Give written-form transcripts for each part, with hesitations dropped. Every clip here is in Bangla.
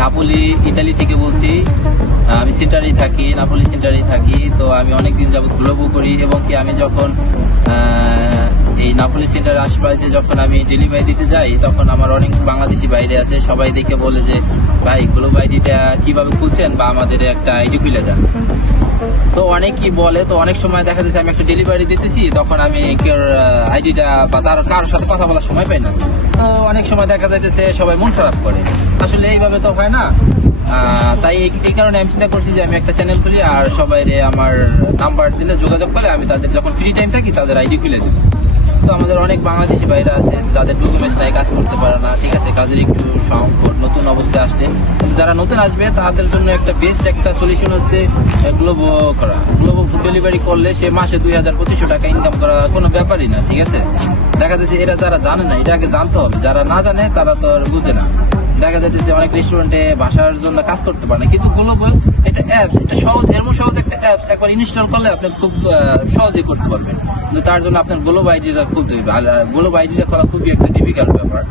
নাপোলি ইতালি থেকে বলছি। আমি সেন্টারেই থাকি, নাপোলি সেন্টারেই থাকি। তো আমি অনেকদিন যাবত গ্লোবো করি এবং কি আমি যখন এই নাপোলি সেন্টারের আশেপাশে যখন আমি ডেলিভারি দিতে যাই তখন আমার অনেক বাংলাদেশি বাইরে আছে, সবাই দেখে বলে যে ভাই গ্লোবো আইডিটা কিভাবে খুলছেন বা আমাদের একটা আইডি খুলে দেন। তো অনেকেই বলে, তো অনেক সময় দেখা যাচ্ছে আমি একটা ডেলিভারি দিতেছি তখন আমি কেউ আইডিটা বা তার কারোর সাথে কথা বলার সময় পাই না। তো অনেক সময় দেখা যাইতেছে সবাই মন খারাপ করে, আসলে এইভাবে তো হয় না। তাই এই কারণে আমি চিন্তা করছি যে আমি একটা চ্যানেল খুলি আর সবাই আমার নাম্বার দিলে যোগাযোগ করে আমি তাদের যখন ফ্রি টাইম থাকি তাদের আইডি খুলে দেবো। তো আমাদের অনেক বাংলাদেশি ভাইরা আছে যাদের ডকুমেন্টস নাই, কাজ করতে পারে না, ঠিক আছে, কাজের একটু সংকট, নতুন অবস্থায় আসলে। কিন্তু যারা নতুন আসবে তাদের জন্য একটা বেস্ট একটা সলিউশন হচ্ছে গ্লোবো করা। গ্লোবো ফুড ডেলিভারি করলে সে মাসে 2000-2500 টাকা ইনকাম করা কোনো ব্যাপারই না, ঠিক আছে। দেখা যাচ্ছে এরা যারা জানে না এটা আগে জানতে হবে, যারা না জানে তারা তো আর বুঝে না। দেখা যাচ্ছে অনেক রেস্টুরেন্টে ভাষার জন্য কাজ করতে পারে না, কিন্তু গ্লোবো এটা অ্যাপস, এটা সহজ, এমন সহজ একটা অ্যাপস, একবার ইনস্টল করলে আপনি খুব সহজেই করতে পারবেন। কিন্তু তার জন্য আপনার গ্লোবো আইডিটা খুলতে হবে, আর গ্লোবো আইডিটা খোলা খুবই একটা ডিফিকাল্ট ব্যাপার।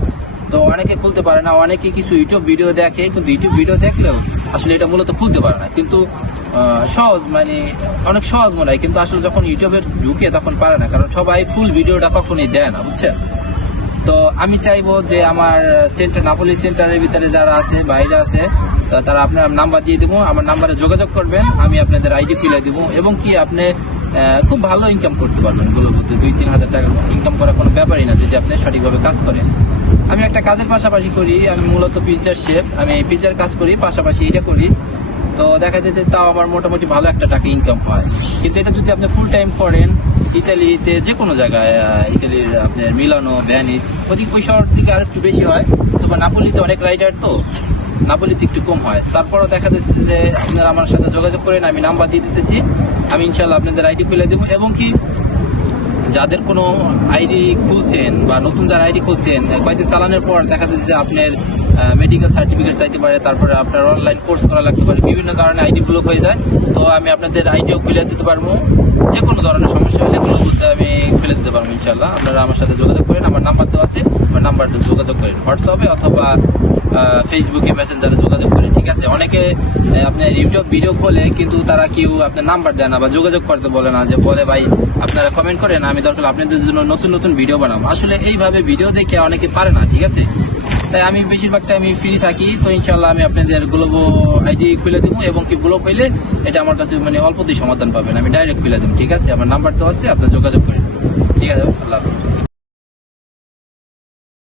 তো অনেকে খুলতে পারে না, অনেকে কিছু ইউটিউব ভিডিও দেখে, কিন্তু ইউটিউব ভিডিও দেখলেও আসলে এটা মূলত খুলতে পারে না। কিন্তু সহজ, মানে অনেক সহজ মনে হয়, কিন্তু আসলে যখন ইউটিউবে ঢুকে তখন পারে না, কারণ সবাই ফুল ভিডিওটা কখনোই দেয় না, বুঝছেন। তো আমি চাইবো যে আমার সেন্টার, নাপোলি সেন্টারের ভিতরে যারা আছে, বাইরে আছে, তারা আপনার নাম্বার দিয়ে দেবো, আমার নাম্বারে যোগাযোগ করবেন, আমি আপনাদের আইডি খুলে দেবো এবং কি আপনি খুব ভালো ইনকাম করতে পারবেন। গ্লোবোতে 2-3 হাজার টাকা ইনকাম করা কোনো ব্যাপারই না যদি আপনি সঠিকভাবে কাজ করেন। আমি একটা কাজের পাশাপাশি করি, আমি মূলত পিৎজার শেফ, আমি পিৎজার কাজ করি, পাশাপাশি এটা করি। তো দেখা যাচ্ছে তাও আমার মোটামুটি ভালো একটা টাকা ইনকাম হয়। কিন্তু এটা যদি আপনি ফুল টাইম করেন, ইতালিতে যে কোনো জায়গায়, ইতালির আপনার মিলানো, ভ্যানিস, ওই শহর থেকে আর একটু বেশি হয়, তবে নাপোলিতে অনেক রাইডার, তো নাপোলিতে একটু কম হয়। তারপরও দেখা যাচ্ছে যে আপনারা আমার সাথে যোগাযোগ করেন, আমি নাম্বার দিয়ে দিতেছি, আমি ইনশাল্লাহ আপনাদের আইডি খুলে দেবো। এবং কি যাদের কোনো আইডি খুলছেন বা নতুন যারা আইডি খুলছেন, কয়েকদিন চালানোর পর দেখা যাচ্ছে যে আপনার মেডিকেল সার্টিফিকেট চাইতে পারে, তারপরে আপনার অনলাইন কোর্স করা লাগতে পারে, বিভিন্ন কারণে আইডি ব্লক হয়ে যায়। তো আমি আপনাদের আইডিও খুলে দিতে পারবো, যে কোনো ধরনের সমস্যা হলে এগুলো বলতে আমি খুলে দিতে পারবো ইনশাল্লাহ। আপনারা আমার সাথে যোগাযোগ করেন, আমার নাম্বার দেওয়া আছে, আমার নাম্বারটা যোগাযোগ করেন হোয়াটসঅ্যাপে অথবা ফেসবুকে মেসেঞ্জারে যোগাযোগ করেন, ঠিক আছে। অনেকে আপনার ইউটিউব ভিডিও খোলে কিন্তু তারা কেউ আপনার নাম্বার দেয় না বা যোগাযোগ করতে বলে না, যে বলে ভাই আপনারা কমেন্ট করেন, আমি দরকার আপনাদের জন্য নতুন নতুন ভিডিও বানাবো। আসলে এইভাবে ভিডিও দেখে অনেকে পারে না, ঠিক আছে। তাই আমি বেশিরভাগ টাইমই ফ্রি থাকি। তো ইনশাল্লাহ আমি আপনাদের গ্লোবো আইডি খুলে দেবো এবং কি ব্লক হইলে এটা আমার কাছে মানে অল্পতেই সমাধান পাবেন, আমি ডাইরেক্ট খুলে দেবো, ঠিক আছে। আমার নাম্বার তো আছে, আপনার যোগাযোগ করেন, ঠিক আছে। আল্লাহ হাফেজ।